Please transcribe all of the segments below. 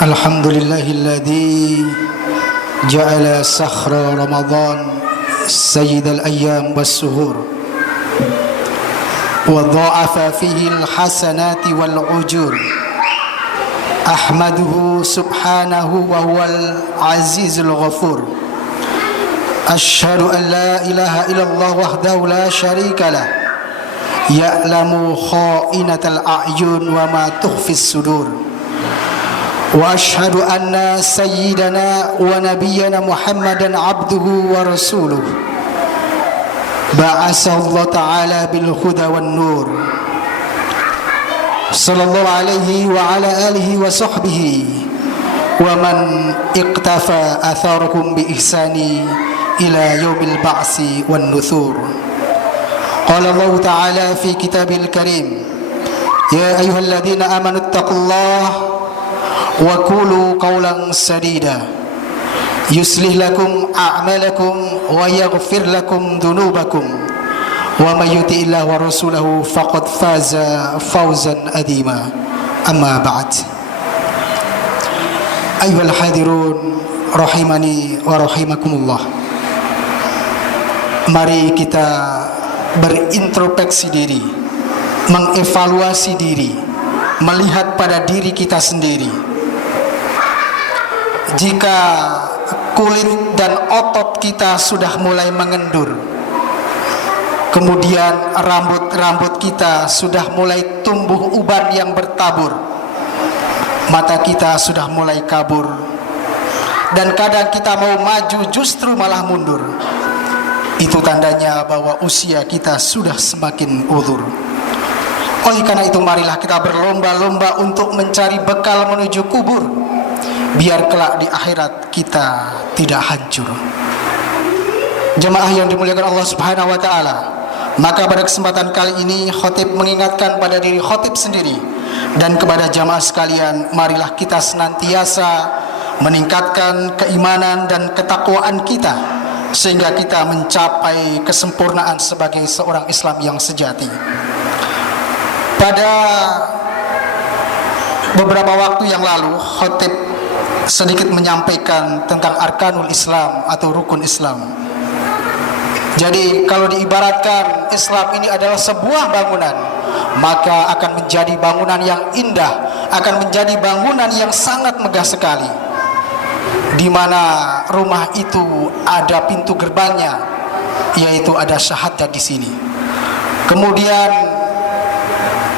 Alhamdulillahilladzi ja'ala sakhra Ramadan sayyidal ayyam was-suhur wa dha'afa fihi al-hasanati wal-ujur. Ahmaduhu subhanahu wa huwal azizul ghafur. Asyhadu an la ilaha illallah wahdahu la syarika lah. Ya'lamu kha'inatal a'yun wa ma tukhfis sudur. Wa ashhadu anna sayyidana wa nabiyyana Muhammadan abduhu wa rasuluh. Ba'asa Allah ta'ala bil huda wan nur. Sallallahu alaihi wa ala alihi wa sahbihi wa man iqtafa atharakum bi ihsani ila yaumil ba'si wan nuthur. Qala Allah ta'ala fi kitabil karim, ya ayyuhalladzina amanu taqullaha wa qulu qawlan sadida yuslih lakum a'malakum wa yaghfir lakum dhunubakum wa may yuti'illah wa rasulahu faqad faza fawzan adima. Amma ba'd. Ayyuhal hadirun rahimani wa rahimakumullah. Mari kita berintrospeksi diri, mengevaluasi diri, melihat pada diri kita sendiri. Jika kulit dan otot kita sudah mulai mengendur, kemudian rambut-rambut kita sudah mulai tumbuh uban yang bertabur, mata kita sudah mulai kabur, dan kadang kita mau maju justru malah mundur, itu tandanya bahwa usia kita sudah semakin ulur. Oleh karena itu, marilah kita berlomba-lomba untuk mencari bekal menuju kubur, biar kelak di akhirat kita tidak hancur. Jemaah yang dimuliakan Allah Subhanahu wa taala, maka pada kesempatan kali ini khatib mengingatkan pada diri khatib sendiri dan kepada jemaah sekalian, marilah kita senantiasa meningkatkan keimanan dan ketakwaan kita sehingga kita mencapai kesempurnaan sebagai seorang Islam yang sejati. Pada beberapa waktu yang lalu, khatib sedikit menyampaikan tentang arkanul Islam atau rukun Islam. Jadi kalau diibaratkan Islam ini adalah sebuah bangunan, maka akan menjadi bangunan yang indah, akan menjadi bangunan yang sangat megah sekali, di mana rumah itu ada pintu gerbangnya, yaitu ada syahadat di sini. Kemudian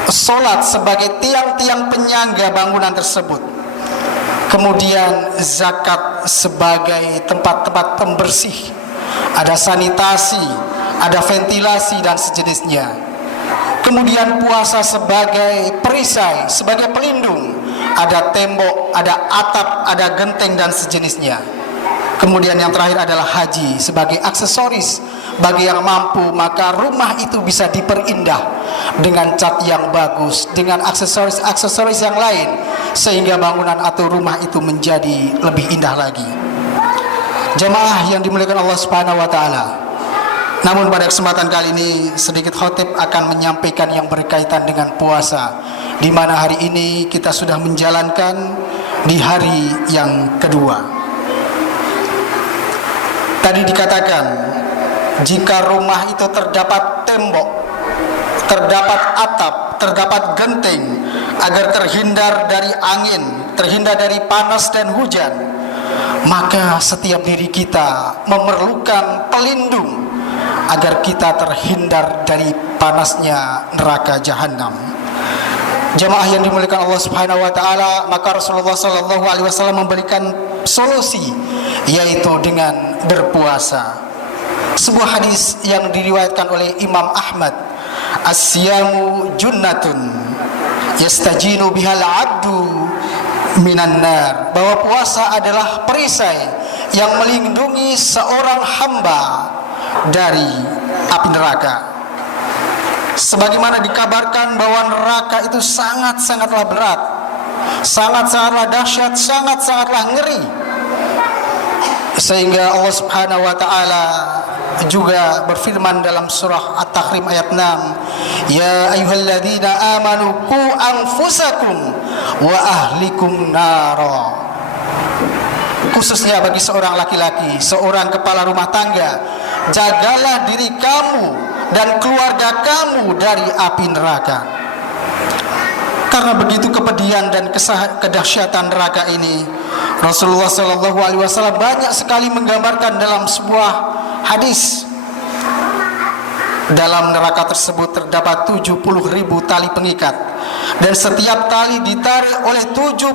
salat sebagai tiang-tiang penyangga bangunan tersebut. Kemudian zakat sebagai tempat-tempat pembersih, ada sanitasi, ada ventilasi dan sejenisnya. Kemudian puasa sebagai perisai, sebagai pelindung, ada tembok, ada atap, ada genteng dan sejenisnya. Kemudian yang terakhir adalah haji sebagai aksesoris bagi yang mampu, maka rumah itu bisa diperindah dengan cat yang bagus, dengan aksesoris-aksesoris yang lain, sehingga bangunan atau rumah itu menjadi lebih indah lagi. Jemaah yang dimuliakan Allah Subhanahu wa taala, namun pada kesempatan kali ini sedikit khatib akan menyampaikan yang berkaitan dengan puasa, di mana hari ini kita sudah menjalankan di hari yang kedua. Tadi dikatakan, jika rumah itu terdapat tembok, terdapat atap, terdapat genteng, agar terhindar dari angin, terhindar dari panas dan hujan, maka setiap diri kita memerlukan pelindung agar kita terhindar dari panasnya neraka jahanam. Jemaah yang dimuliakan Allah Subhanahu wa taala, maka Rasulullah sallallahu alaihi wasallam memberikan solusi, yaitu dengan berpuasa. Sebuah hadis yang diriwayatkan oleh Imam Ahmad, as-siyamu junnatun, yastajinu bihal abdu minan nar, bahwa puasa adalah perisai yang melindungi seorang hamba dari api neraka. Sebagaimana dikabarkan bahwa neraka itu sangat-sangatlah berat, sangat-sangatlah dahsyat, sangat-sangatlah ngeri, sehingga Allah Subhanahu wa taala juga berfirman dalam surah At-Tahrim ayat 6, ya ayyuhalladzina amanu qu anfusakum wa ahlikum nara. Khususnya bagi seorang laki-laki, seorang kepala rumah tangga, jagalah diri kamu dan keluarga kamu dari api neraka. Karena begitu kepedihan dan kedahsyatan neraka ini, Rasulullah SAW banyak sekali menggambarkan dalam sebuah hadis. Dalam neraka tersebut terdapat 70.000 tali pengikat, dan setiap tali ditarik oleh 70.000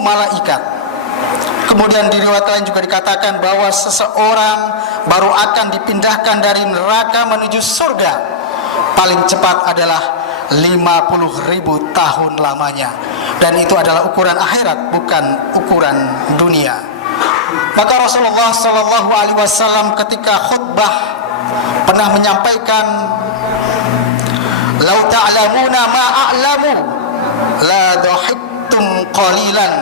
malaikat. Kemudian di riwayat lain juga dikatakan bahwa seseorang baru akan dipindahkan dari neraka menuju surga paling cepat adalah 50.000 tahun lamanya, dan itu adalah ukuran akhirat, bukan ukuran dunia. Maka Rasulullah SAW ketika khutbah pernah menyampaikan, "Lau ta'lamuna ma a'lamu la dhahiktum qalilan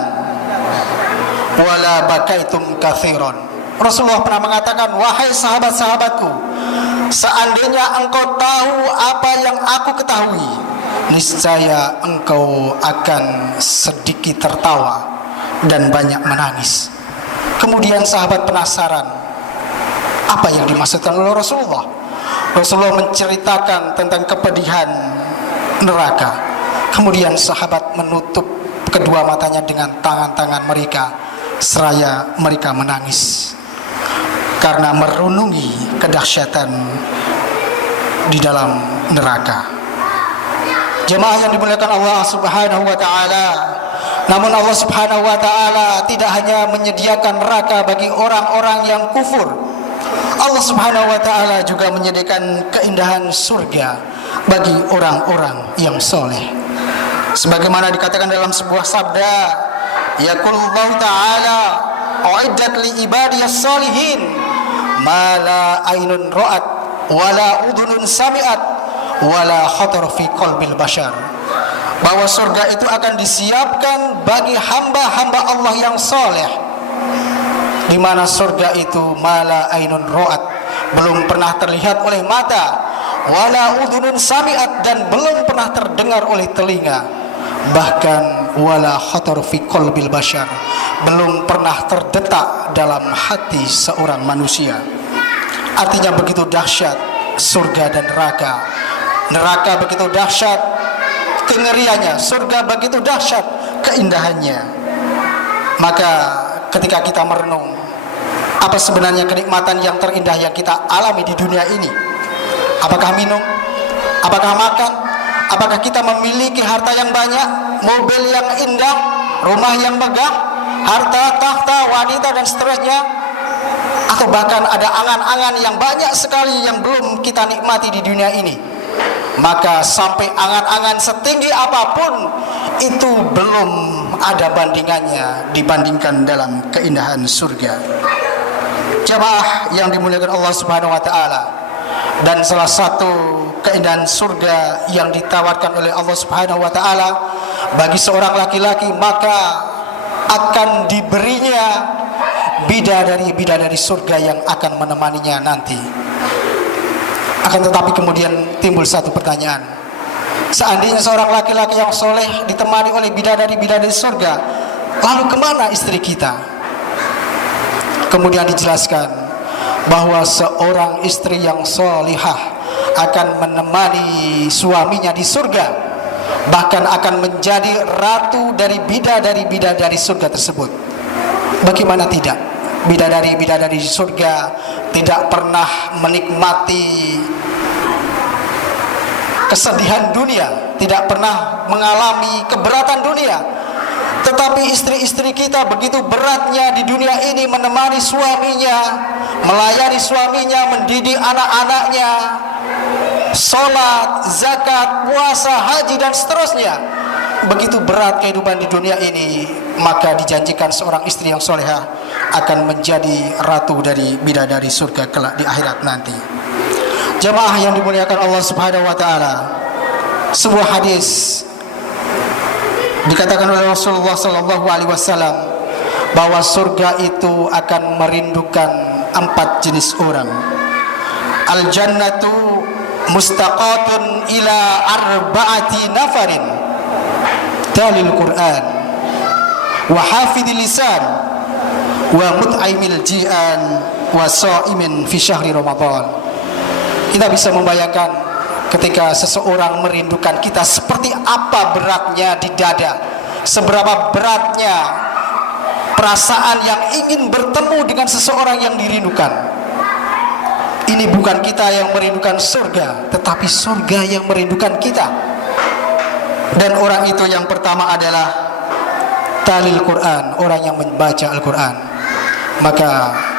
wa la bakaitum katsiran." Rasulullah pernah mengatakan, "Wahai sahabat-sahabatku, seandainya engkau tahu apa yang aku ketahui, niscaya engkau akan sedikit tertawa dan banyak menangis." Kemudian sahabat penasaran, apa yang dimaksudkan oleh Rasulullah? Rasulullah menceritakan tentang kepedihan neraka. Kemudian sahabat menutup kedua matanya dengan tangan-tangan mereka, seraya mereka menangis karena merenungi kedahsyatan di dalam neraka. Jemaah yang dimuliakan Allah Subhanahu wa taala, namun Allah Subhanahu wa taala tidak hanya menyediakan neraka bagi orang-orang yang kufur. Allah Subhanahu wa taala juga menyediakan keindahan surga bagi orang-orang yang soleh. Sebagaimana dikatakan dalam sebuah sabda, yaqulullahu ta'ala, "Uiddat li ibadiyas sholihin ma la ainun ra'at wa la udhunun sami'at wa la khatar fi qalbil bashar." Bahwa surga itu akan disiapkan bagi hamba-hamba Allah yang soleh, di mana surga itu mala ainun ro'at, belum pernah terlihat oleh mata, wala udhunun sami'at, dan belum pernah terdengar oleh telinga, bahkan wala khatar fi qalbil bashar, belum pernah terdetak dalam hati seorang manusia. Artinya begitu dahsyat surga dan neraka. Neraka begitu dahsyat kengeriannya, surga begitu dahsyat keindahannya. Maka ketika kita merenung, apa sebenarnya kenikmatan yang terindah yang kita alami di dunia ini? Apakah minum? Apakah makan? Apakah kita memiliki harta yang banyak, mobil yang indah, rumah yang megah, harta, tahta, wanita, dan seterusnya? Atau bahkan ada angan-angan yang banyak sekali yang belum kita nikmati di dunia ini? Maka sampai angan-angan setinggi apapun, itu belum ada bandingannya dibandingkan dalam keindahan surga. Jamaah yang dimuliakan Allah Subhanahu wa taala, dan salah satu keindahan surga yang ditawarkan oleh Allah Subhanahu wa taala bagi seorang laki-laki, maka akan diberinya bidadari surga yang akan menemaninya nanti. Akan tetapi kemudian timbul satu pertanyaan, seandainya seorang laki-laki yang soleh ditemani oleh bidadari surga, lalu kemana istri kita? Kemudian dijelaskan bahwa seorang istri yang solihah akan menemani suaminya di surga, bahkan akan menjadi ratu dari bidadari surga tersebut. Bagaimana tidak? Bidadari surga tidak pernah menikmati kesedihan dunia, tidak pernah mengalami keberatan dunia. Tetapi istri-istri kita begitu beratnya di dunia ini menemani suaminya, melayani suaminya, mendidik anak-anaknya, sholat, zakat, puasa, haji, dan seterusnya. begitu berat kehidupan di dunia ini, maka dijanjikan seorang istri yang solehah akan menjadi ratu dari bidadari surga kelak di akhirat nanti. Jamaah yang dimuliakan Allah Subhanahu wa taala, sebuah hadis dikatakan oleh Rasulullah sallallahu alaihi wasallam bahwa surga itu akan merindukan 4 jenis orang. Al jannatu mustaqatun ila arba'ati nafarin talil Quran wa hafidil lisan wa mut'aimil ji'an wa sha'imin fi syahri Ramadan. Kita bisa membayangkan ketika seseorang merindukan kita, seperti apa beratnya di dada, seberapa beratnya perasaan yang ingin bertemu dengan seseorang yang dirindukan. Ini bukan kita yang merindukan surga, tetapi surga yang merindukan kita. Dan orang itu yang pertama adalah talil Quran, orang yang membaca Al-Quran. Maka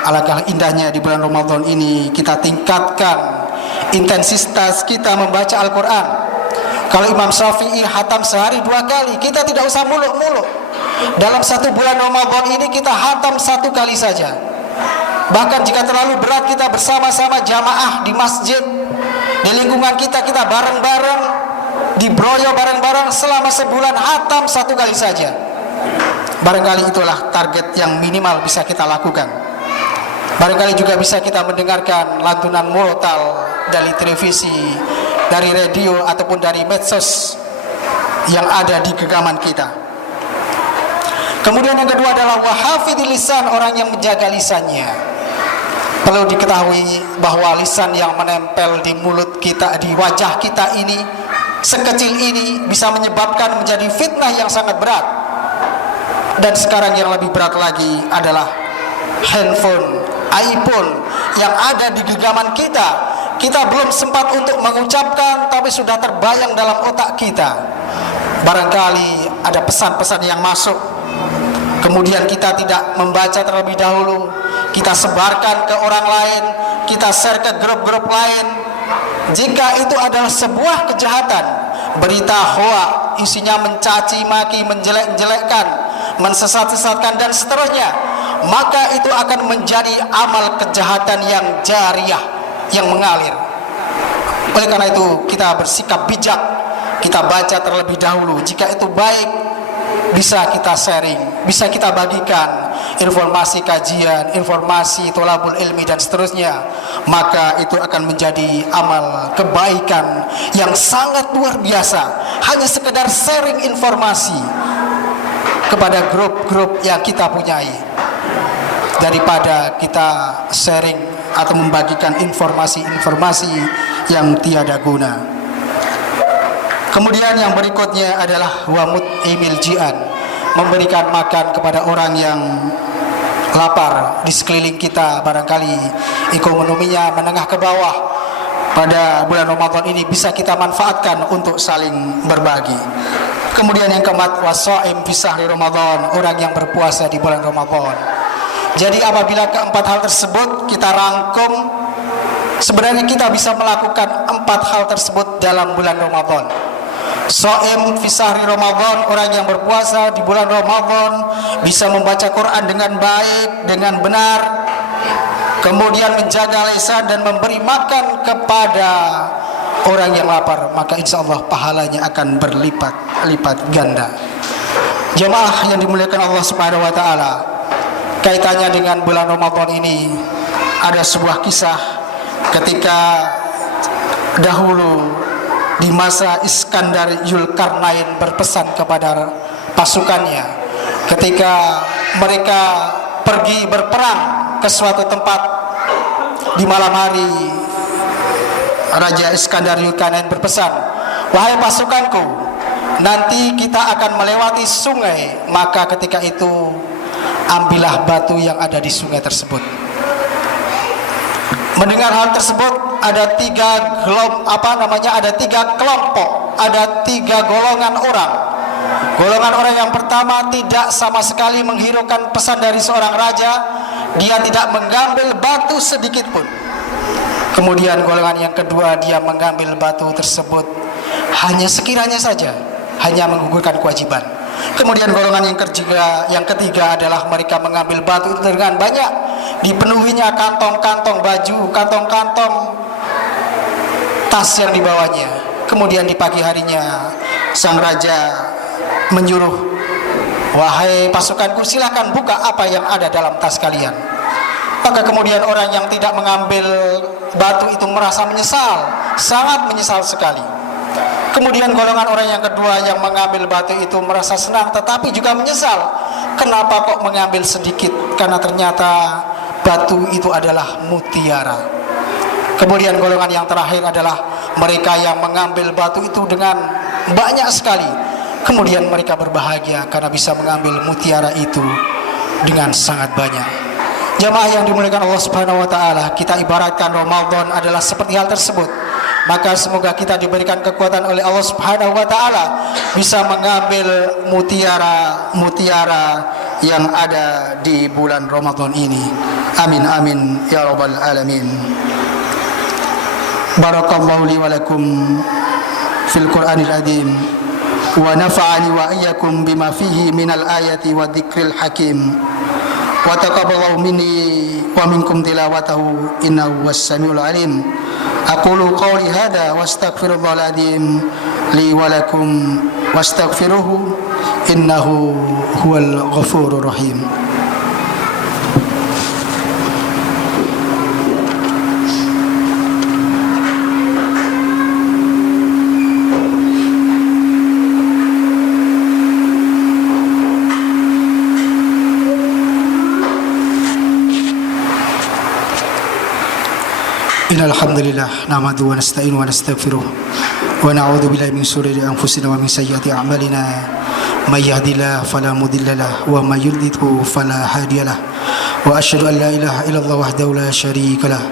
alangkah indahnya di bulan Ramadan ini kita tingkatkan intensitas kita membaca Al-Quran. Kalau Imam Syafi'i hatam sehari 2 kali, kita tidak usah muluk-muluk. Dalam 1 bulan Ramadan ini kita hatam 1 kali saja. Bahkan jika terlalu berat, kita bersama-sama jamaah di masjid, di lingkungan kita bareng-bareng, dibroyo bareng-bareng selama sebulan, hatam 1 kali saja. Barangkali itulah target yang minimal bisa kita lakukan. Barangkali juga bisa kita mendengarkan lantunan murotal dari televisi, dari radio, ataupun dari medsos yang ada di genggaman kita. Kemudian yang kedua adalah wahafidil lisan, orang yang menjaga lisannya. Perlu diketahui bahwa lisan yang menempel di mulut kita, di wajah kita ini, sekecil ini bisa menyebabkan menjadi fitnah yang sangat berat. Dan sekarang yang lebih berat lagi adalah handphone, iPhone yang ada di genggaman kita. Kita belum sempat untuk mengucapkan, tapi sudah terbayang dalam otak kita. Barangkali ada pesan-pesan yang masuk, kemudian kita tidak membaca terlebih dahulu, kita sebarkan ke orang lain, kita share ke grup-grup lain. Jika itu adalah sebuah kejahatan, berita hoak, isinya mencaci maki, menjelek-jelekkan, mensesat-sesatkan dan seterusnya, maka itu akan menjadi amal kejahatan yang jariyah, yang mengalir. Oleh karena itu kita bersikap bijak, kita baca terlebih dahulu. Jika itu baik, bisa kita sharing, bisa kita bagikan informasi kajian, informasi tholabul ilmi dan seterusnya, maka itu akan menjadi amal kebaikan yang sangat luar biasa. Hanya sekedar sharing informasi kepada grup-grup yang kita punyai, daripada kita sharing atau membagikan informasi-informasi yang tiada guna. Kemudian yang berikutnya adalah wamut imil jian, memberikan makan kepada orang yang lapar di sekeliling kita. Barangkali ekonominya menengah ke bawah, pada bulan Ramadan ini bisa kita manfaatkan untuk saling berbagi. Kemudian yang keempat, wasaim fi syahri Ramadan, orang yang berpuasa di bulan Ramadan. Jadi apabila keempat hal tersebut kita rangkum, sebenarnya kita bisa melakukan 4 hal tersebut dalam bulan Ramadan. Shaim fi syahri Ramadan, orang yang berpuasa di bulan Ramadan bisa membaca Quran dengan baik, dengan benar, kemudian menjaga lisan dan memberi makan kepada orang yang lapar, maka insya Allah pahalanya akan berlipat-lipat ganda. Jemaah yang dimuliakan Allah Subhanahu wa taala, kaitannya dengan bulan Ramadan ini ada sebuah kisah ketika dahulu di masa Iskandar Zulkarnain berpesan kepada pasukannya ketika mereka pergi berperang ke suatu tempat di malam hari. Raja Iskandar Zulkarnain berpesan, wahai pasukanku, nanti kita akan melewati sungai, maka ketika itu ambillah batu yang ada di sungai tersebut. Mendengar hal tersebut, ada 3 kelompok, ada 3 golongan orang. Golongan orang yang pertama tidak sama sekali menghiraukan pesan dari seorang raja, dia tidak mengambil batu sedikit pun. Kemudian golongan yang kedua, dia mengambil batu tersebut hanya sekiranya saja, hanya menggugurkan kewajiban. Kemudian golongan yang ketiga adalah mereka mengambil batu itu dengan banyak, dipenuhinya kantong-kantong baju, kantong-kantong tas yang dibawanya. Kemudian di pagi harinya sang raja menyuruh, wahai pasukanku, silakan buka apa yang ada dalam tas kalian. Maka kemudian orang yang tidak mengambil batu itu merasa menyesal, sangat menyesal sekali. Kemudian golongan orang yang kedua yang mengambil batu itu merasa senang tetapi juga menyesal. Kenapa kok mengambil sedikit? Karena ternyata batu itu adalah mutiara. Kemudian golongan yang terakhir adalah mereka yang mengambil batu itu dengan banyak sekali. Kemudian mereka berbahagia karena bisa mengambil mutiara itu dengan sangat banyak. Jamaah yang dimuliakan Allah Subhanahu wa taala, kita ibaratkan Ramadan adalah seperti hal tersebut. Maka semoga kita diberikan kekuatan oleh Allah Subhanahu wa taala bisa mengambil mutiara yang ada di bulan Ramadan ini. Amin amin ya rabbal alamin. Barakallahu li wa lakum fil Qur'anil azim wa nafa'ani wa iyyakum bima fihi minal ayati wa dzikril hakim. Wa taqabbalallahu minni wa minkum tilawatahu innahu was-sami'ul 'alim. Aqulu qawli hadza wastaghfirullahal azim li wa lakum wastaghfiruhu innahu huwal ghafurur rahim. Alhamdulillah nahmaduhu wa nasta'inu wa nastaghfiruh wa na'udzu billahi min shururi anfusina wa min sayyiati a'malina may yahdihillahu fala mudilla lahu wa may yudlilhu fala hadiyalah wa asyhadu an la ilaha illallah wahdahu la syarika lah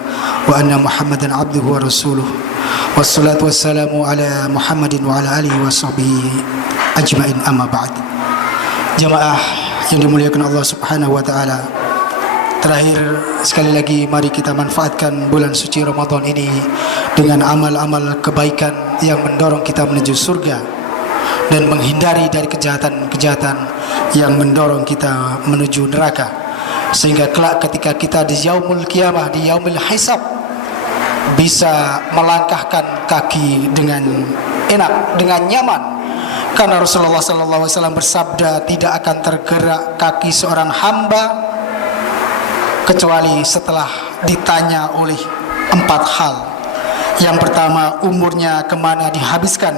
wa anna muhammadan abduhu wa rasuluh wassalatu wassalamu ala muhammadin wa ala alihi wa sahbihi ajmain amma ba'd. Jamaah yang dimuliakan Allah Subhanahu wa taala, terakhir sekali lagi mari kita manfaatkan bulan suci Ramadan ini dengan amal-amal kebaikan yang mendorong kita menuju surga dan menghindari dari kejahatan-kejahatan yang mendorong kita menuju neraka, sehingga kelak ketika kita di yaumul qiyamah, di yaumil hisab, bisa melangkahkan kaki dengan enak, dengan nyaman. Karena Rasulullah SAW bersabda, tidak akan tergerak kaki seorang hamba kecuali setelah ditanya oleh 4 hal. Yang pertama, umurnya kemana dihabiskan.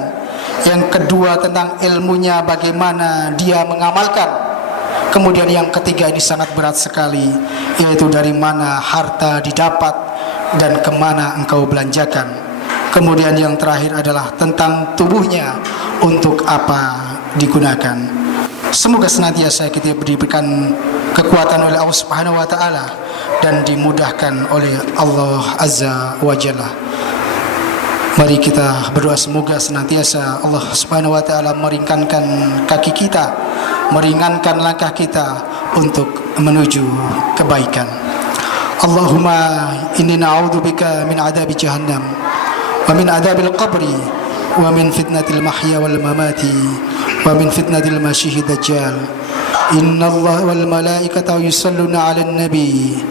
Yang kedua, tentang ilmunya bagaimana dia mengamalkan. Kemudian yang ketiga, ini sangat berat sekali, yaitu dari mana harta didapat dan kemana engkau belanjakan. Kemudian yang terakhir adalah tentang tubuhnya, untuk apa digunakan. Semoga senantiasa kita diberikan kekuatan oleh Allah Subhanahu wa taala dan dimudahkan oleh Allah Azza wa Jalla. Mari kita berdoa semoga senantiasa Allah Subhanahu wa taala meringankan kaki kita, meringankan langkah kita untuk menuju kebaikan. Allahumma inni na'udzubika min adzabi jahannam wa min adzabil qabri wa min fitnatil mahya wal mamati wa min fitnatil masyihid dajjal. Inna Allah wal malaikata yusalluna 'alan nabi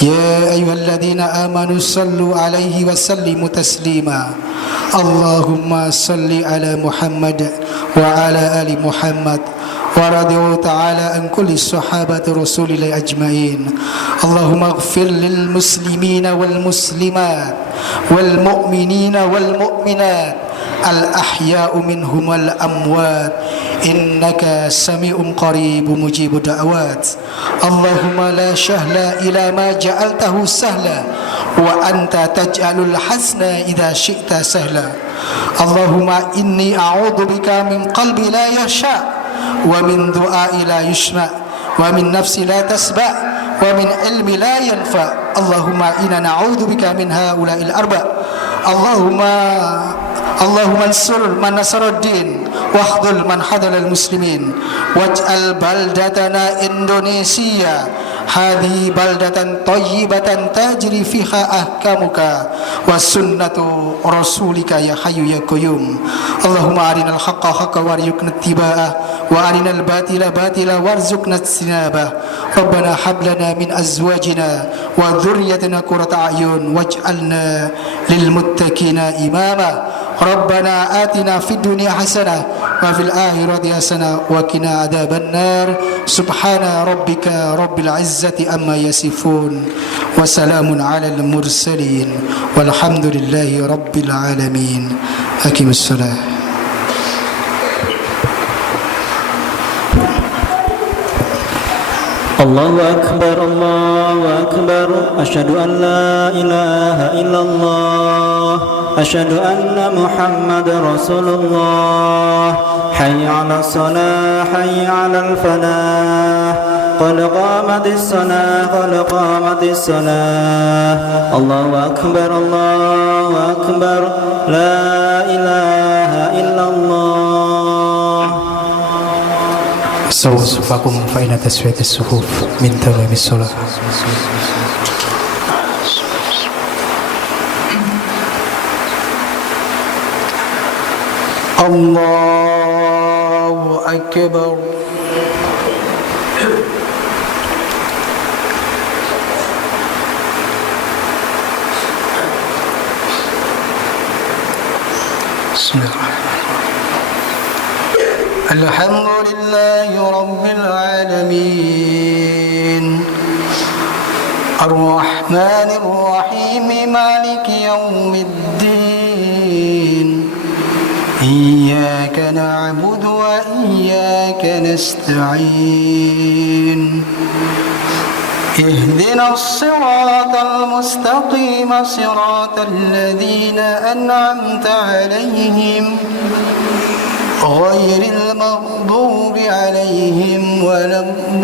ya ayyuhalladzina amanu sallu 'alaihi wa sallimu taslima. Allahumma salli 'ala Muhammad wa 'ala ali Muhammad wa radiyallahu ta'ala an kulli sahabati Rasulillah ajmain. Allahumma ighfir lil muslimina wal muslimat wal mu'minina wal mu'minat al-ahya'u minhum wal amwat innaka sami'un qaribun mujibud da'awat. Allahumma la sahla ila ma ja'altahu sahla wa anta taj'alul hasna idza syi'ta sahla. Allahumma inni a'udzu bika min qalbi la yasha wa min du'ai la yusma wa min nafsi la tasba wa min ilmi la yanfa. Allahumma inna na'udzu bika min haula'il arba. Allahumma ansur man nasaruddin wahdul man hadalal muslimin waj'al baldatana Indonesia hadhihi baldatan thayyibatan tajri fiha ahkamuka wa sunnatu rasulika ya hayyu ya qayyum. Allahumma arinal haqqa haqqan warzuqna ittiba'ah wa arinal batila batila warzuqna ijtinabah. Rabbana hab lana min azwajina wa dhurriyyatina qurrata a'yun waj'alna lil muttaqina imama. Rabbana atina fid dunya hasanah wa fil akhirati hasanah wa qina adzabannar. Subhana rabbika rabbil izzati amma yasifun wa salamun alal mursalin walhamdulillahi rabbil alamin. Aqimus shalah. Allahu akbar, Allahu akbar. Asyhadu an la ilaha illallah, asyhadu anna Muhammadar Rasulullah. Hayya 'alas shalah, hayya 'alal falah. Qad qamatis shalah, qad qamatis shalah. Allahu akbar, Allahu akbar. La ilaha illallah. Sawu sufakum fa inna taswiyatis suhuf min tamamis shalah. Allahu akbar. Bismillahirrahmanirrahim. Alhamdulillahi rabbil alamin. Ar-Rahmanir Rahim, Maliki yaumiddin. Iyyaka na'budu wa iyyaka nasta'in. اهدنا الصراط المستقيم صراط الذين أنعمت عليهم غير المغضوب عليهم ولا الضالين.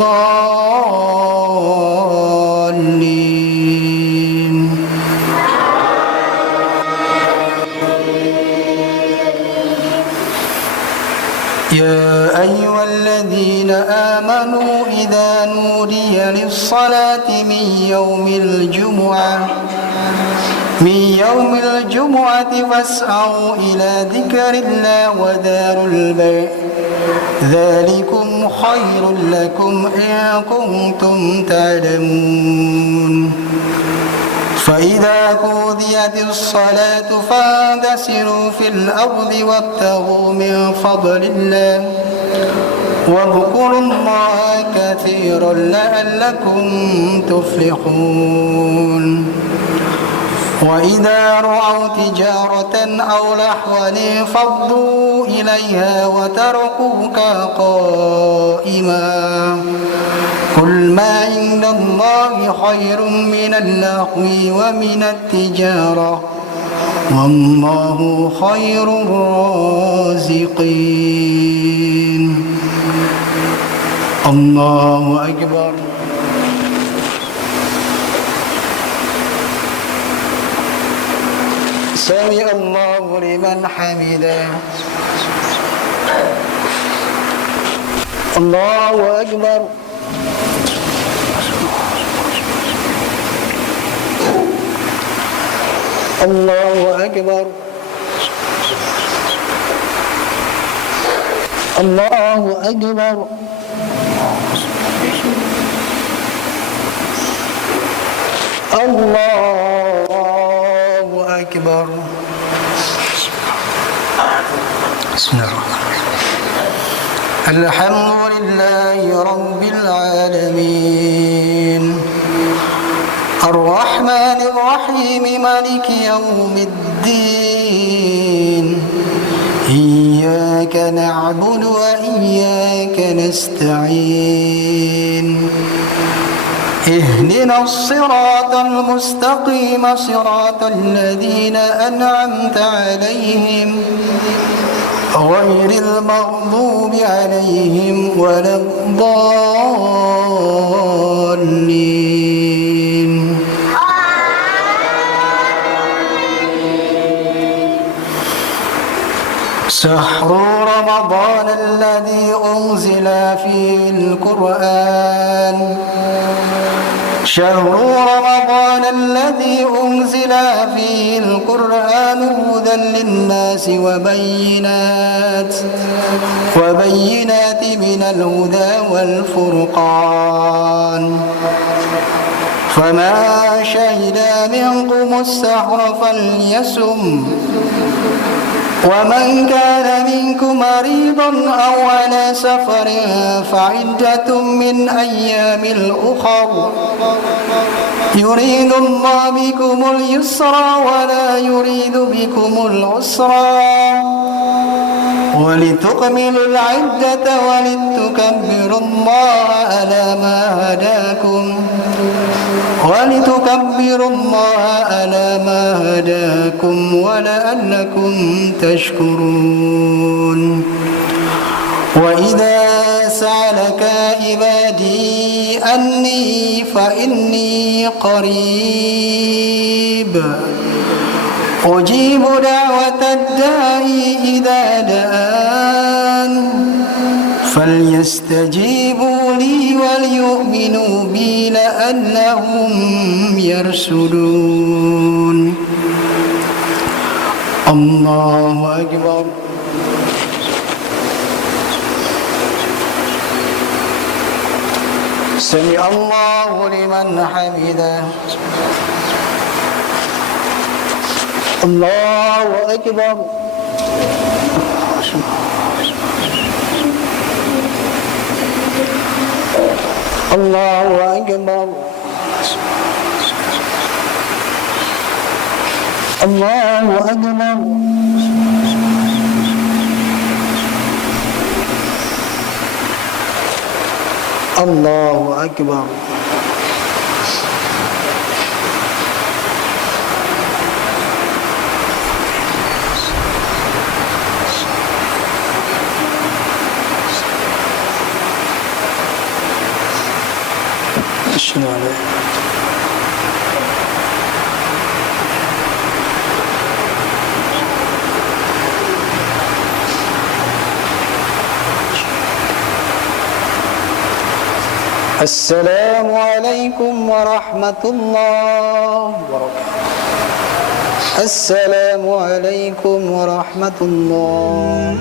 يا أيها الذين آمنوا إذا نودي للصلاة من يوم الجمعة فاسعوا إلى ذكر الله وذروا البيع ذلكم خير لكم إن كنتم تعلمون. فإذا قضيت الصلاة فانتشروا في الأرض وابتغوا من فضل الله واذكروا الله كثيرا لعلكم تفلحون. وإذا رأوا تجارة أو لهوا انفضوا إليها وتركوك قائما. قل ما عند الله خير من اللهو ومن التجارة والله خير الرازقين. الله أكبر. سمع الله لمن حمده. الله أكبر. الله أكبر. الله أكبر. الله أكبر. بسم الله الرحمن الرحيم. الحمد لله رب العالمين الرحمن الرحيم مالك يوم الدين. إياك نعبد وإياك نستعين. اهدنا الصراط المستقيم صراط الذين أنعمت عليهم غير المغضوب عليهم ولا الضالين. شهر رمضان الذي أنزل فيه القرآن شهر رمضان الذي أنزل فيه القرآن هدى للناس وبينات من الهدى والفرقان فمن شهد منكم السحر فليصم ومن كان منكم مريضا أو على سفر فعدة من أيام أخر يريد الله بكم اليسر ولا يريد بكم العسر ولتكملوا العدة ولتكبروا الله على ما هداكم ولعلكم تشكرون وإذا سألك عبادي أني فإني قريب أجيب دعوة الداعي إذا دعان فليستجيبوا لي وليؤمنوا بي لعلهم يرشدون الله أكبر سمع الله لمن حمده الله أكبر الله أكبر الله أكبر الله أكبر السلام عليكم ورحمة الله وبركاته. السلام عليكم ورحمة الله.